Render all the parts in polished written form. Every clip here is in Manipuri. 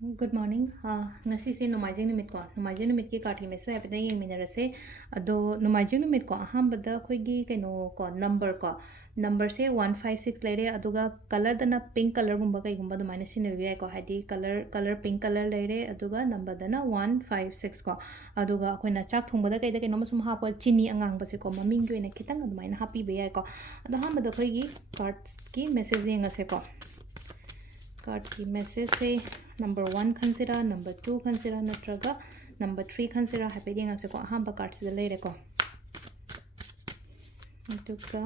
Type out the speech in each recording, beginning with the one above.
Good morning. Ngasigi Nomaijing numit ko. Nomaijing numit ki karthi mesa apida yeng minarase. Ado Nomaijing numit ko ahambada khoigi kaino ko number se 156 leire aduga color dana pink color gumba kai gumba dumaina sinabi ko hadi color pink color leire aduga number dana 156 ko aduga akoina chak thungbada kai da kaino masum hapa chini angang base ko maming ko ina kitang dumaina happy be ko ado hambada khoigi cards ki message yengase ko card की message से number 1 consider number 2 consider नत्रगा number 3 consider happy दिंगा से को अहम card से ले रखो इतुका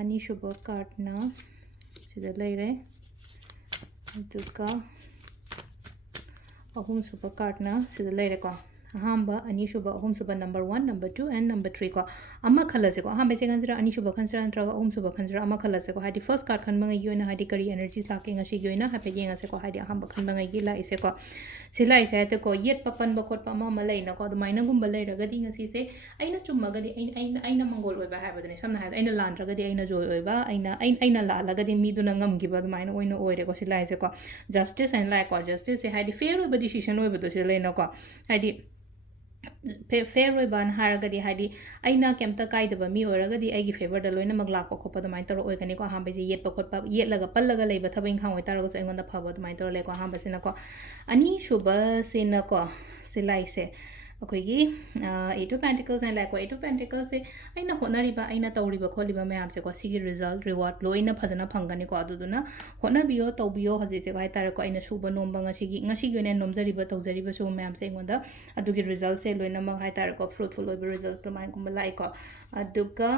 अनिशुभ card ना से ले रहे इतुका अहम सुपर card ना से ले रखो ahamba anishuba ahum suba number 1 number 2 and number 3 ko amma khalase ko ahamba se kanjira anishuba kanjira antraga ahum suba kanjira amma khalase ko hadi first card khan bangai yoina hadi kari energies lake ngasi yoina happy yenga se ko hadi ahamba khan bangai gi la ise ko silai se te ko yet papan ba khot pa ma ma leina ko dumaina gumba leiraga di ngasi se aina chumma ga di aina mangol oiba haba dane samna hada aina landraga di aina joy oiba aina la laga di mi duna ngam gi ba dumaina oina oire ko silai se ko justice and like ko justice se hadi fair oiba decision oiba do se leina ko hadi fair way ban haragadi hadi aina kemta kaidaba mi oragadi aigi favor da loina magla ko khopa dumai toro oigani ko hambe je yet pa khotpa yet laga pallaga leiba thabing khang oi tarago se ngonda phaba dumai toro le ko hambe sina ko ani shuba sina ko silai se अखोगी eight of pentacles and like eight of pentacles से अना होनरीबा अना तौरीबा खोलीबा मैम से को सिगी रिजल्ट रिवार्ड लोइना फजना फंगनी को अदुदुना होनबियो तौबियो हजे से हाइतारे को अना सुबा नोमबा ngasi गने नोमजरीबा तौजरीबा सु मैम से ngoda अदुगी रिजल्ट से लोइना मग हाइतारे को फ्रूटफुल ओइबा रिजल्ट्स तो माइन कुम लाइक को अदुगा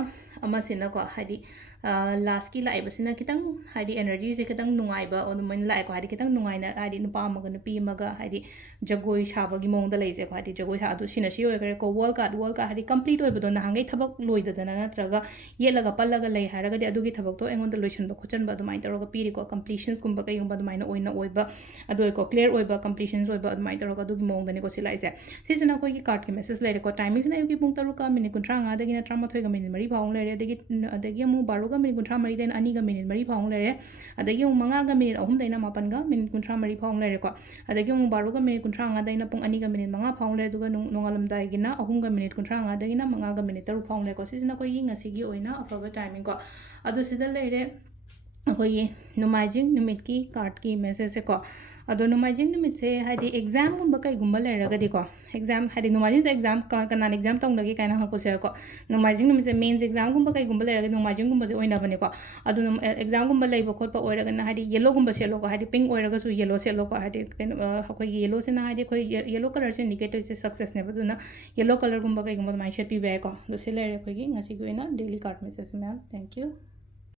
अमासिना को हादी लास्ट की लाइबसिना कितंग हादी एनर्जी से कितंग नुंगाइबा और मन लाइक को हादी कितंग नुंगाइना हादी नुपा मग नुपी मग हादी जगोई छाबगी मोंग दा लेजे को हादी जगोई अदु सिना सि ओइगरे को वर्ल्ड कार्ड हादी कंप्लीट ओइबदो नहांगै थबक लोइददना नत्रगा येलगा पल्लगा लई हारगदि अदुगी थबक तो एंगोंद लोइसनबा खोचनबा दुमाइ तरोगा पिरिको कंप्लीशंस गुंबा कयुंबा दुमाइना ओइना ओइबा अदु को क्लियर ओइबा कंप्लीशंस ओइबा दुमाइ तरोगा अदुगी मोंगदनि को सिलाइसे सिजना कोई कार्ड के मैसेज लेरे को टाइमिंग सिना युगी पुंग तरुका मिनिट 35 दगिना 38 गा मिनिट 3 फाउंग लेरे अदगी मु 12 गा मिनिट 33 देन 2 गा मिनिट 3 फाउंग लेरे अदगी मु 5 गा मिनिट 3 देना 4 गा मिनिट 33 फाउंग लेरे को अदगी मु 12 गा मिनिट 35 देना पुंग 2 गा मिनिट 5 फाउंग लेरे दुगा नोंगालमदाइ गिना 3 गा मिनिट 35 दगिना 5 गा मिनिट 3 फाउंग लेरे को सिजना कोई ngasi ओइना अफबा टाइमिंग को अदु सिदा लेरे अखोई नोमाइजिंग नुमित की कार्ड की मैसेज से को अदो नोमाइजिंग नुमित से हादी एग्जाम गुंबा कई गुंबा लेरगदि को एग्जाम हादी नोमाइजिंग एग्जाम कनान एग्जाम तौनगे काइना हको से को नोमाइजिंग नुमित से मेंस एग्जाम गुंबा कई गुंबा लेरगदि नोमाइजिंग गुंबा से ओइना बने को अदो एग्जाम गुंबा लेबो खोटपा ओइरगना हादी येलो गुंबा सेलो को हादी पिंक ओइरगसु येलो सेलो को हादी हको येलो से ना हादी कोई येलो कलर से इंडिकेटर से सक्सेस ने बदुना येलो कलर गुंबा कई गुंबा माइ शेट पी बे को दो से लेरे कोई ngasi गोइना डेली कार्ड मैसेज में थैंक यू